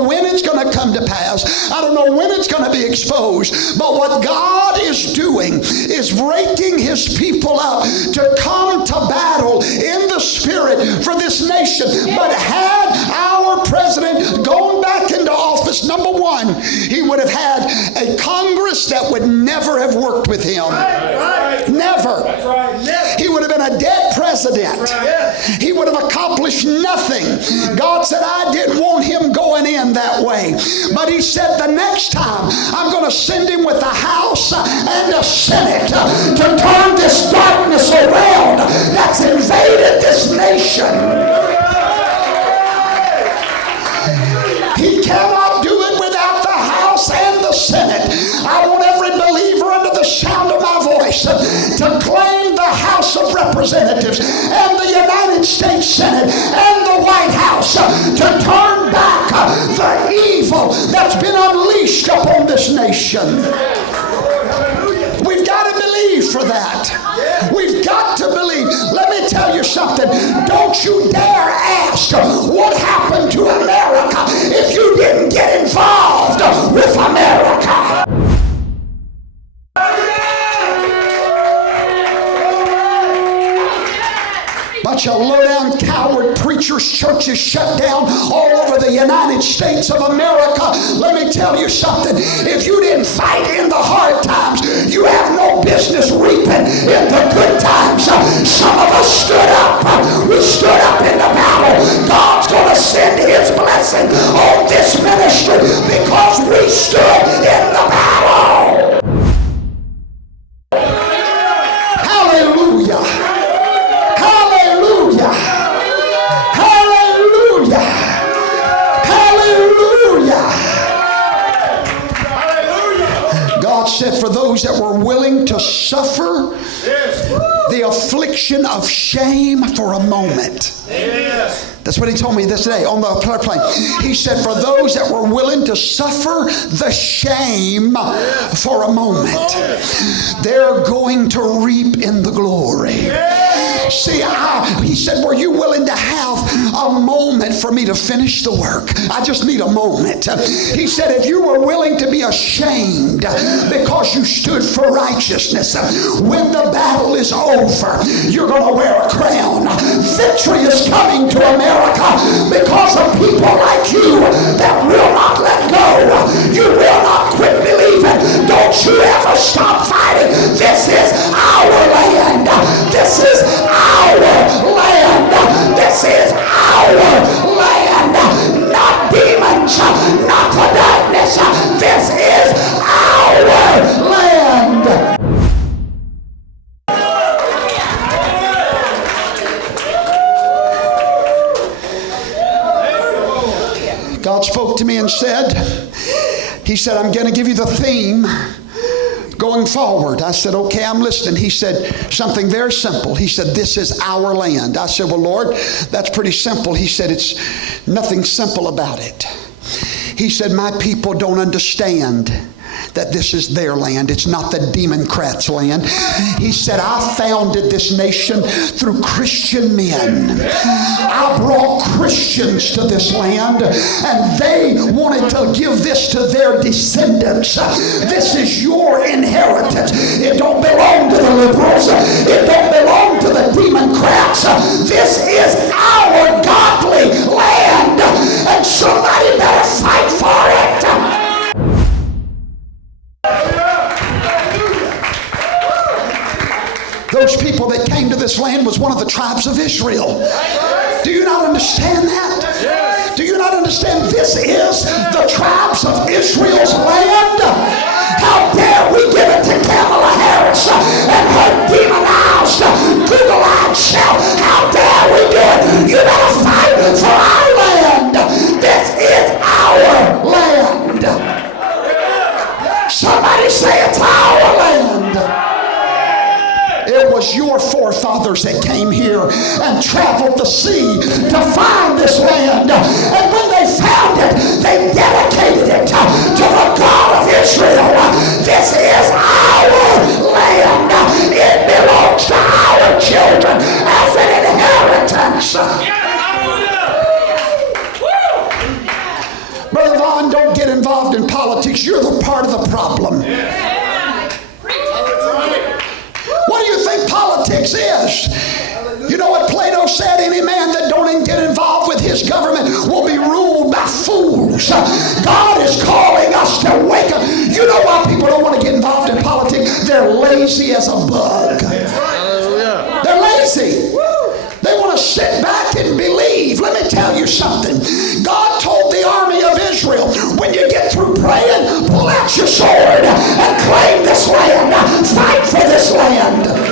know when it's going to come to pass. I don't know when it's going to be exposed. But what God is doing is raking his people up to come to battle in the spirit for this nation. But had our president gone back into office, number one, he would have had a Congress that would never have worked with him. Never. He would have been a dead president. He would have accomplished nothing. God said, I didn't want him going in that way. But he said, the next time I'm going to send him with a House and a Senate to turn this darkness around that's invaded this nation. He cannot do it without the House and the Senate. I want every believer under the sound of my voice to claim the House of Representatives and the United States Senate and the White House to turn back the evil that's been unleashed upon this nation. We've got to believe for that. We've got to believe. Let me tell you something. Don't you dare ask what happened to America if you didn't get involved with America. Bunch of low-down coward preachers, churches shut down all over the United States of America. Let me tell you something. If you didn't fight in the hard times, you have no business reaping in the good times. Some of us stood up. We stood up in the battle. God's going to send his blessing on this ministry because we stood in the battle. Hallelujah. God said for those that were willing to suffer the affliction of shame for a moment. That's what he told me this day on the plane. He said for those that were willing to suffer the shame for a moment, they're going to reap in the glory. See, he said, were you willing to have a moment for me to finish the work? I just need a moment. He said, if you were willing to be ashamed because you stood for righteousness, when the battle is over, you're going to wear a crown. Victory is coming to America because of people like you that will not let go. You will not quit believing. Don't you ever stop fighting. This is our land. This is our land. This is our land. Not demons, not the darkness. This is our land. God spoke to me and said, he said, I'm going to give you the theme going forward. I said, okay, I'm listening. He said something very simple. He said, this is our land. I said, well, Lord, that's pretty simple. He said, it's nothing simple about it. He said, my people don't understand that this is their land. It's not the Democrats' land. He said, I founded this nation through Christian men. I brought Christians to this land, and they wanted to give this to their descendants. This is your inheritance. It don't belong to the liberals. It don't belong to the Democrats. This is our godly land, and somebody better fight for it. Those people that came to this land was one of the tribes of Israel. Do you not understand that? Do you not understand this is the tribes of Israel's land? How dare we give it to Kamala Harris and her demonized, Google-eyed self? How dare we do it? You better fight for our land. This is our land. Somebody say it's our land. It was your forefathers that came here and traveled the sea to find this land. And when they found it, they dedicated it to the God of Israel. This is our land. It belongs to our children as an inheritance. involved in politics, you're the part of the problem. What do you think politics is? You know what Plato said? Any man that don't get involved with his government will be ruled by fools. God is calling us to wake up. You know why people don't want to get involved in politics? They're lazy as a bug. They're lazy. They want to sit back and believe. Let me tell you something. God told the army of Israel, when you get through praying, pull out your sword and claim this land. Fight for this land.